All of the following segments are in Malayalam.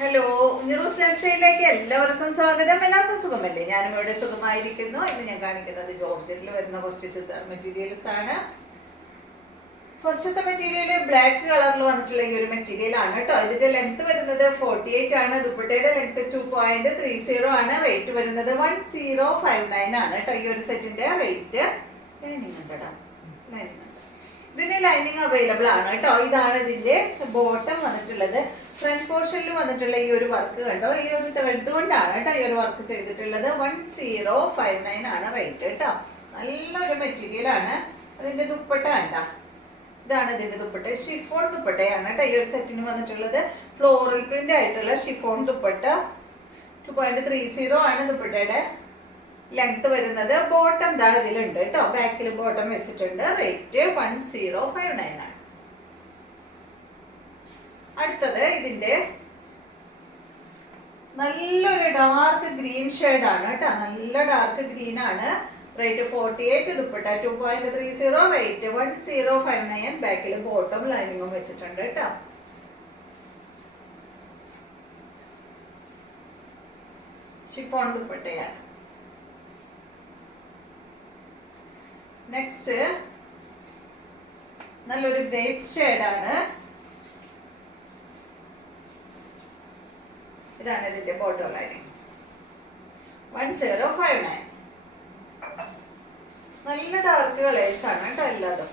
ഹലോ, ന്യൂസ് ലൈഫ് സ്റ്റൈലിലേക്ക് എല്ലാവർക്കും സ്വാഗതം. എല്ലാവർക്കും സുഖമല്ലേ? ഞാനും ഇവിടെ സുഖമായിരിക്കുന്നു. ഇന്ന് ഞാൻ കാണിക്കുന്നത് ജോർജറ്റിൽ വരുന്ന കുറച്ച് ചുരിദാർ മെറ്റീരിയൽസ് ആണ്. ഫസ്റ്റത്തെ മെറ്റീരിയൽ ബ്ലാക്ക് കളറിൽ വന്നിട്ടുള്ള ഈ ഒരു മെറ്റീരിയൽ ആണ് കേട്ടോ. ഇതിന്റെ ലെങ്ത് വരുന്നത് 48 ആണ്. ദുപ്പട്ടയുടെ ലെങ്ത് 2.30 ആണ്. റേറ്റ് വരുന്നത് 1059 ആണ് കേട്ടോ. ഈ ഒരു സെറ്റിന്റെ റേറ്റ്. ഇതിന് ലൈനിങ് അവൈലബിൾ ആണ് കേട്ടോ. ഇതാണ് ഇതിന്റെ ബോട്ടം വന്നിട്ടുള്ളത്. ഫ്രണ്ട് പോർഷനിൽ വന്നിട്ടുള്ള ഈ ഒരു വർക്ക് കണ്ടോ, ഈ ഒരു ത്രെഡ് കൊണ്ടാണ് കേട്ടോ ഈ ഒരു വർക്ക് ചെയ്തിട്ടുള്ളത്. 1059 ആണ് റേറ്റ് കേട്ടോ. നല്ലൊരു മെറ്റീരിയൽ ആണ്. അതിന്റെ ദുപ്പട്ട കണ്ടോ, ഇതാണ് ഇതിന്റെ ദുപ്പട്ട. ഷിഫോൺ ദുപ്പട്ടയാണ് കേട്ടോ ഈ ഒരു സെറ്റിന് വന്നിട്ടുള്ളത്. ഫ്ലോറൽ പ്രിന്റ് ആയിട്ടുള്ള ഷിഫോൺ ദുപ്പട്ട. 2.30 ആണ് ദുപ്പട്ടയുടെ ലെങ്ത് വരുന്നത്. ബോട്ടം ദാ ഇതിലുണ്ട് കേട്ടോ, ബാക്കിൽ ബോട്ടം വെച്ചിട്ടുണ്ട്. റേറ്റ് 1059 ആണ്. അടുത്തത് ഇതിന്റെ നല്ലൊരു ഡാർക്ക് ഗ്രീൻ ഷെയ്ഡ് ആണ് കേട്ടോ. നല്ല ഡാർക്ക് ഗ്രീൻ ആണ്. റേറ്റ് 48. ദുപ്പട്ട 2.30. റേറ്റ് 1059. ബാക്കിൽ ബോട്ടം ലൈനിങ്ങും വെച്ചിട്ടുണ്ട് കേട്ടോ. ഷിഫോൺ ദുപ്പട്ടയാണ്. നെക്സ്റ്റ് നല്ലൊരു ഗ്രേപ്പ് ഷെയ്ഡ് ആണ്. ഇതാണ് ഇതിന്റെ ബോട്ടം ലൈനിങ്. 1059. നല്ല ഡാർക്ക് കളേഴ്സ് ആണ് കേട്ടോ എല്ലാതും.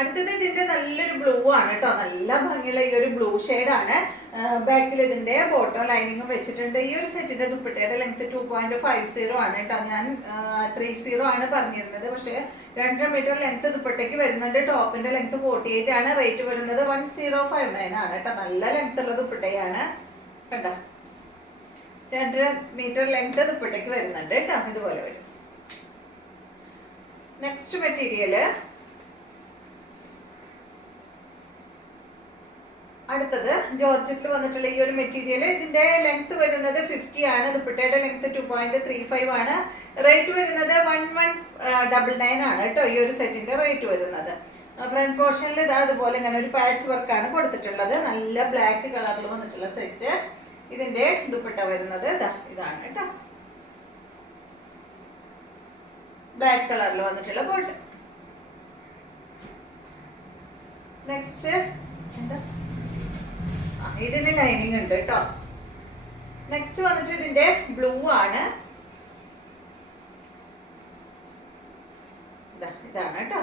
അടുത്തത് ഇതിന്റെ നല്ലൊരു ബ്ലൂ ആണ് കേട്ടോ. നല്ല ഭംഗിയുള്ള ഈ ഒരു ബ്ലൂ ഷെയ്ഡ് ആണ്. ബാക്കിൽ ഇതിന്റെ ബോട്ടം ലൈനിങ്ങും വെച്ചിട്ടുണ്ട്. ഈ ഒരു സെറ്റിന്റെ ദുപ്പട്ടയുടെ ലെങ്ത് 2.50 ആണ് കേട്ടോ. ഞാൻ 30 ആണ് പറഞ്ഞിരുന്നത്, പക്ഷെ 2.5 മീറ്റർ ലെങ്ത് ദുപ്പട്ടയ്ക്ക് വരുന്നുണ്ട്. ടോപ്പിന്റെ ലെങ്ത് 48 ആണ്. റേറ്റ് വരുന്നത് 1059 ആണ് കേട്ടോ. നല്ല ലെങ്ത് ഉള്ള ദുപ്പട്ടയാണ് കണ്ടോ. 2.5 മീറ്റർ ലെങ്ത് ദുപ്പട്ടയ്ക്ക് വരുന്നുണ്ട് കേട്ടോ. ഇതുപോലെ വരും. നെക്സ്റ്റ് മെറ്റീരിയല് അടുത്തത് ജോർജറ്റിൽ വന്നിട്ടുള്ള ഈ ഒരു മെറ്റീരിയൽ. ഇതിന്റെ ലെങ്ത് വരുന്നത് 50 ആണ്. ദുപ്പട്ടയുടെ ലെങ്ത് 2.35 ആണ്. റേറ്റ് വരുന്നത് 1199 ആണ് കേട്ടോ ഈ ഒരു സെറ്റിന്റെ റേറ്റ് വരുന്നത്. ഫ്രണ്ട് പോർഷനിൽ ഇതാ അതുപോലെ ഇങ്ങനെ ഒരു പാച്ച് വർക്കാണ് കൊടുത്തിട്ടുള്ളത്. നല്ല ബ്ലാക്ക് കളറിൽ വന്നിട്ടുള്ള സെറ്റ്. ഇതിന്റെ ദുപ്പട്ട വരുന്നത് ഇതാണ് കേട്ടോ. ബ്ലാക്ക് കളറിൽ വന്നിട്ടുള്ള ബോട്ട്. നെക്സ്റ്റ് എന്താ, ഇതിന് ലൈനിങ് ഉണ്ട് കേട്ടോ. നെക്സ്റ്റ് വന്നിട്ട് ഇതിന്റെ ബ്ലൂ ആണ്. ഇതാണ് കേട്ടോ.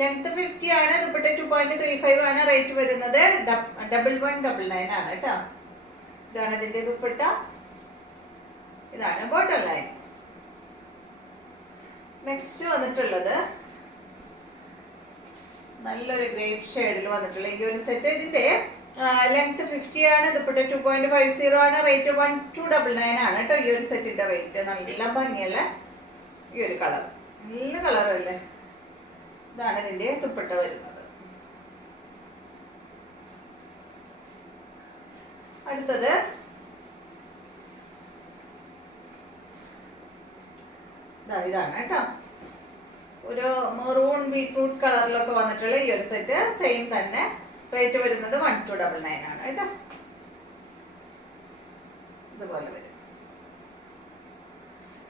ലെങ്ത് 50 ആണ്. ദുപ്പട്ട 2.35 ആണ്. റേറ്റ് വരുന്നത് 1199 ആണ് കേട്ടോ. ഇതാണ് ഇതിന്റെ ദുപ്പട്ട. ഇതാണ് ബോട്ടം ലൈൻ. നെക്സ്റ്റ് വന്നിട്ടുള്ളത് നല്ലൊരു ഗ്രേപ്പ് ഷെയ്ഡിൽ വന്നിട്ടുള്ള ഈ ഒരു സെറ്റ്. ഇതിന്റെ ലെങ്ത് 50 ആണ്. ദുപ്പട്ട 2.50 ആണ്. റേറ്റ് 1299 ആണ് കേട്ടോ ഈ ഒരു സെറ്റിന്റെ റേറ്റ്. നല്ല ഭംഗിയല്ല ഈ ഒരു കളർ, നല്ല കളറല്ലേ. ഇതാണ് ഇതിന്റെ ദുപ്പട്ട വരുന്നത്. അടുത്തത് ഇതാണ് കേട്ടോ. ഒരു മെറൂൺ ബീറ്റ്റൂട്ട് കളറിലൊക്കെ വന്നിട്ടുള്ള ഈ ഒരു സെറ്റ്. സെയിം തന്നെ. റേറ്റ് വരുന്നത് 1299 ആണ് കേട്ടോ. ഇതുപോലെ വരും.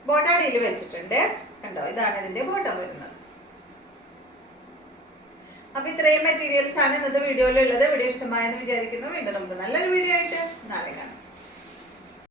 ബോട്ടടിയിൽ വെച്ചിട്ടുണ്ട് കണ്ടോ. ഇതാണ് ഇതിന്റെ ബോട്ടം വരുന്നത്. അപ്പൊ ഇത്രയും മെറ്റീരിയൽസ് ആണ് ഇന്നത്തെ വീഡിയോയിലുള്ളത്. വീഡിയോ ഇഷ്ടമായെന്ന് വിചാരിക്കുന്നു. വീണ്ടും നമുക്ക് നല്ലൊരു വീഡിയോ ആയിട്ട് നാളെ കാണാം.